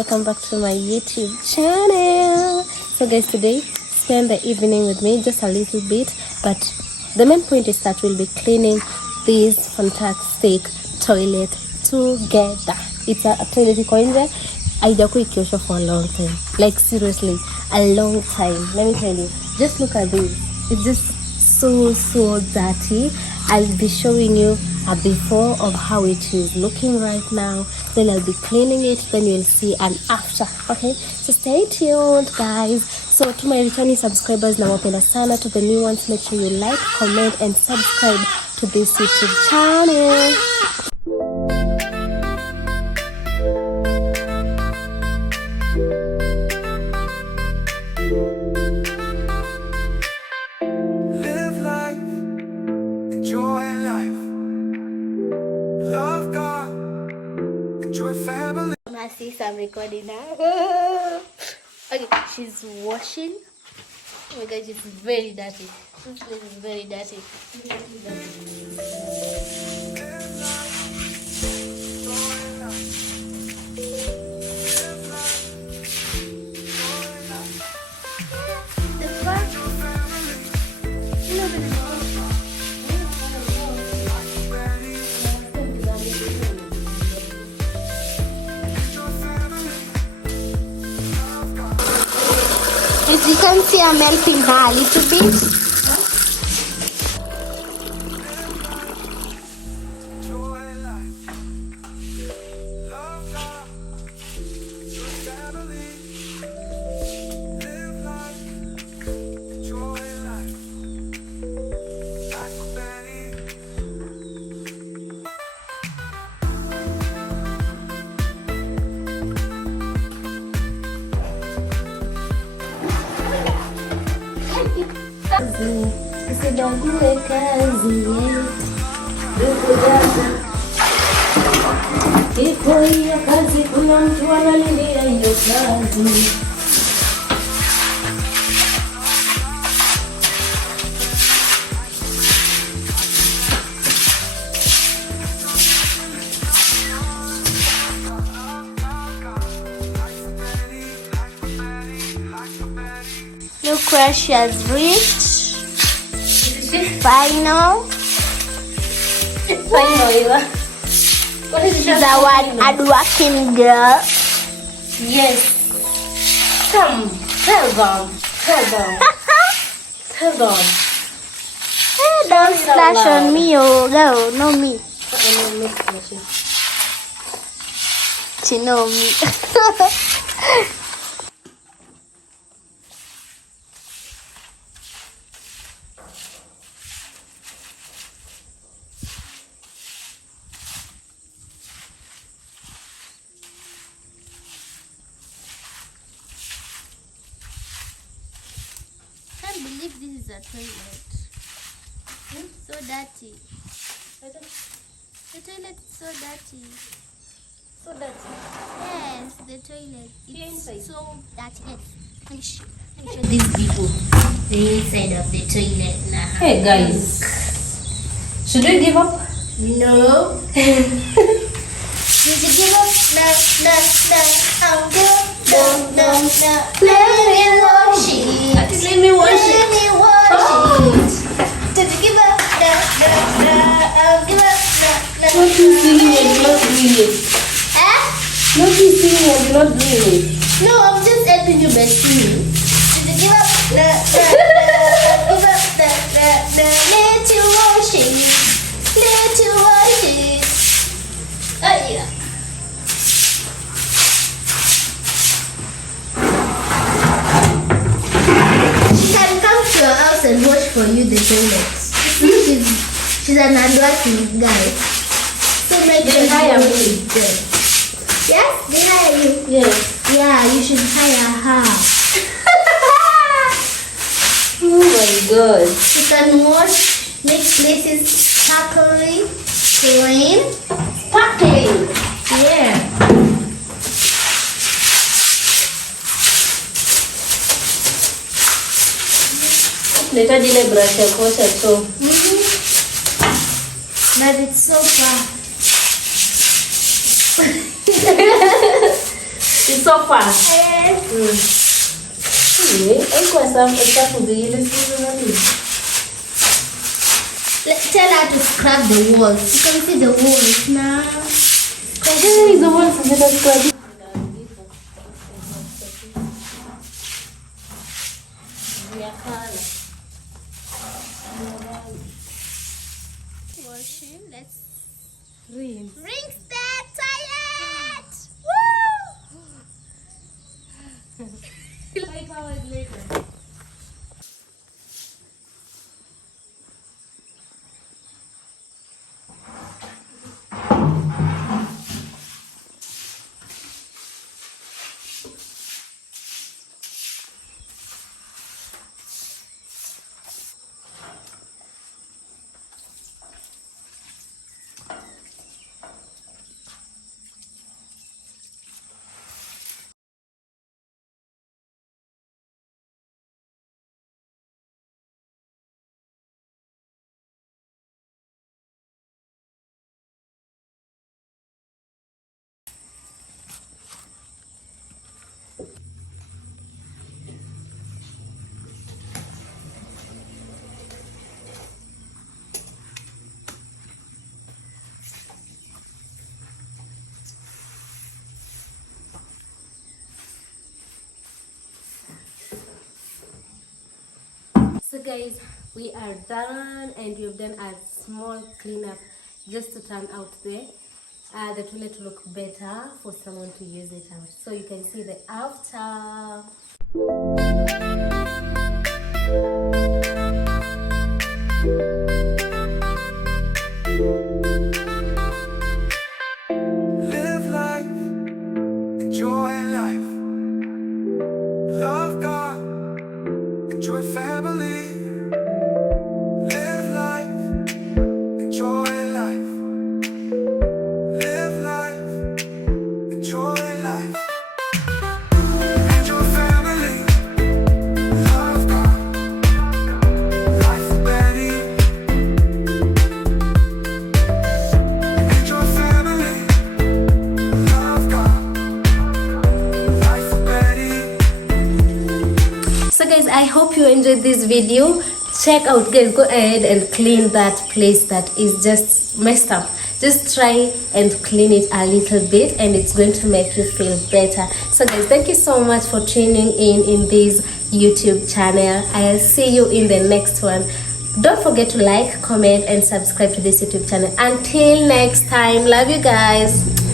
welcome back to my YouTube channel. So guys, today spend the evening with me, just a little bit, but the main point is that we'll be cleaning this fantastic toilet together. It's a toilet iko nje, haijakuwa ikioshwa for a long time, like seriously a long time. Let me tell you, just look at this. It's just so dirty. I'll be showing you a before of how it is looking right now, then I'll be cleaning it, then you'll see an after. Okay, so stay tuned guys. So to my returning subscribers, nawapenda sana. To the new ones, make sure you like, comment and subscribe to this YouTube channel. I'm recording now. Okay, she's washing. Oh my god, she's very dirty. This place is very dirty. As you can see, I'm helping her a little bit. Usibague kazi ndugu dada, iko hiyo kazi, kuna mtu analilia hiyo kazi. Look where she has reached. Final. What is she's a hard-working girl. Yes. Come, tell them. Tell them. Hey, don't splash on me, oh girl, no me. She know me. I can't believe this is a toilet. So dirty. The toilet is so dirty. So dirty? Yes, the toilet. It's so dirty. Yes. Let me show these people the inside of the toilet now. Hey guys. Should we give up? No. You should give up. No. I'm good. No. Let me wash it. Let me wash it. Did you give up? No. Give up. No. Not you singing and you're not doing it. Not you singing and you're not doing it. No, I'm just helping you by singing. Did you give up? No. Give up. No. Let you wash it. Oh yeah. She can come to your house and wash for you the toilets. She's an hardworking guy. So make sure you hire me. Yes, they hire you. Yes. Yeah, you should hire her. Oh my god. She can wash, make places sparkling, clean. Sparkling. Yeah. Nahitaji ile brush ya kuosha choo. But it's so far. It's so fast. Tell her to scrub the walls. You can see the walls now. Hey, the walls are better scrubbing. Washing. Let's Rinse. rinse the toilet. Woo! 5 hours later. So guys, we are done and we've done a small cleanup just to turn out the toilet to look better for someone to use it out. So you can see the after. Live life, enjoy life. Love God, enjoy family. Live life, enjoy life. Live life, enjoy life. Enjoy family. Love God, life for Betty. Enjoy family. Love God, life for Betty. So guys, I hope you enjoyed this video. Check out, guys, go ahead and clean that place that is just messed up. Just try and clean it a little bit and it's going to make you feel better. So guys, thank you so much for tuning in this YouTube channel. I'll see you in the next one. Don't forget to like, comment and subscribe to this YouTube channel. Until next time, love you guys.